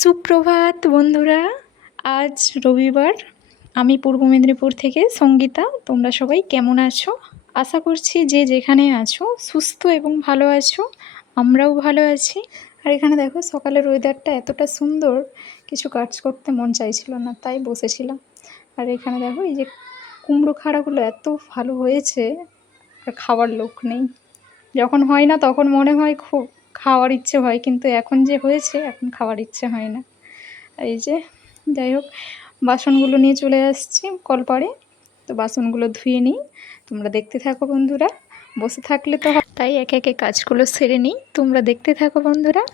সুপ্রভাত বন্ধুরা। আজ রবিবার। আমি পূর্ব মেদিনীপুর থেকে সঙ্গীতা। তোমরা সবাই কেমন আছো? আশা করছি যে যেখানে আছো সুস্থ এবং ভালো আছো। আমরাও ভালো আছি। আর এখানে দেখো সকালের ওয়েদারটা এতটা সুন্দর, কিছু কাজ করতে মন চাইছিল না, তাই বসেছিলাম। আর এখানে দেখো এই যে কুমড়ো খাড়াগুলো এত ভালো হয়েছে, আর খাওয়ার লোক নেই। যখন হয় না তখন মনে হয় খুব খাওয়ার ইচ্ছে হয়, কিন্তু এখন যে হয়েছে এখন খাওয়ার ইচ্ছে হয় না। এই যে যাই হোক, বাসনগুলো নিয়ে চলে আসছি কলপাড়ে। তো বাসনগুলো ধুয়ে নিই, তোমরা দেখতে থাকো বন্ধুরা। বসে থাকলে তো তাই একে একে কাজগুলো সেরে নিই, তোমরা দেখতে থাকো বন্ধুরা।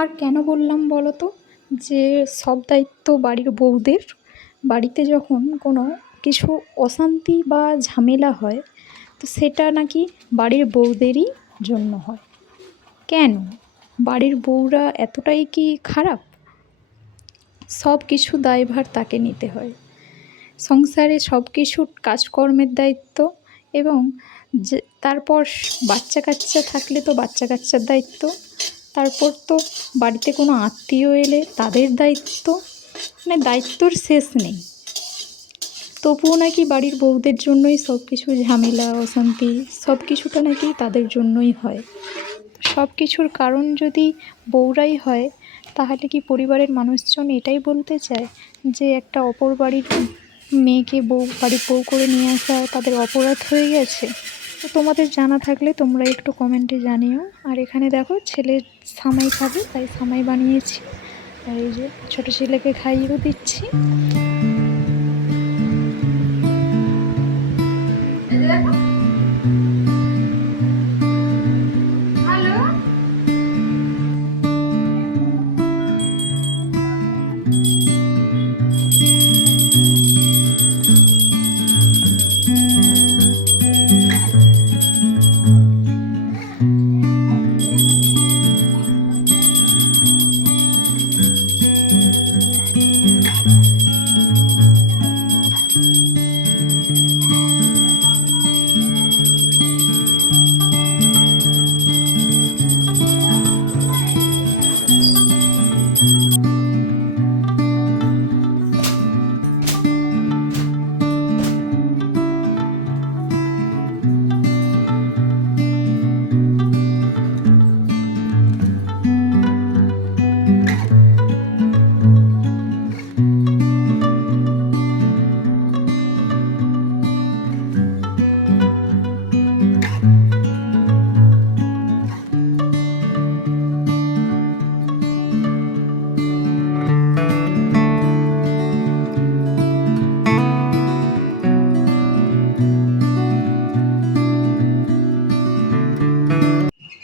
আর কেন বললাম বলো তো, যে সব দায়িত্ব বাড়ির বউদের। বাড়িতে যখন কোনো কিছু অশান্তি বা ঝামেলা হয়, তো সেটা নাকি বাড়ির বউদেরই জন্য হয়। কেন? বাড়ির বউরা এতটাই কি খারাপ? সব কিছু দায়ভার তাকে নিতে হয়। সংসারে সব কিছু কাজকর্মের দায়িত্ব, এবং যে তারপর বাচ্চা কাচ্চা থাকলে তো বাচ্চা কাচ্চার দায়িত্ব, তারপর তো বাড়িতে কোনো আত্মীয় এলে তাদের দায়িত্ব, মানে দায়িত্বর শেষ নেই। তবুও নাকি বাড়ির বউদের জন্যই সব কিছু ঝামেলা অশান্তি, সব কিছুটা নাকি তাদের জন্যই হয়। সব কিছুর কারণ যদি বউরাই হয়, তাহলে কি পরিবারের মানুষজন এটাই বলতে চায় যে একটা অপর বাড়ির মেয়েকে বাড়ির বউ করে নিয়ে আসা তাদের অপরাধ হয়ে গেছে? তো তোমাদের জানা থাকলে তোমরা একটু কমেন্টে জানিও। আর এখানে দেখো ছেলে সামাই খাবে, তাই সামাই বানিয়েছি। আর এই যে ছোটো ছেলেকে খাইয়েও দিচ্ছি।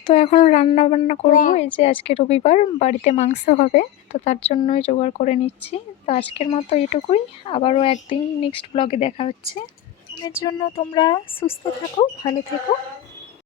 তো এখন রান্না বান্না করবো। এই যে আজকে রবিবার, বাড়িতে মাংস হবে, তো তার জন্যই জোগাড় করে নিচ্ছি। তো আজকের মতো এটুকুই, আবারও একদিন নেক্সট ব্লগে দেখা হচ্ছে। এর জন্য তোমরা সুস্থ থাকো, ভালো থেকো।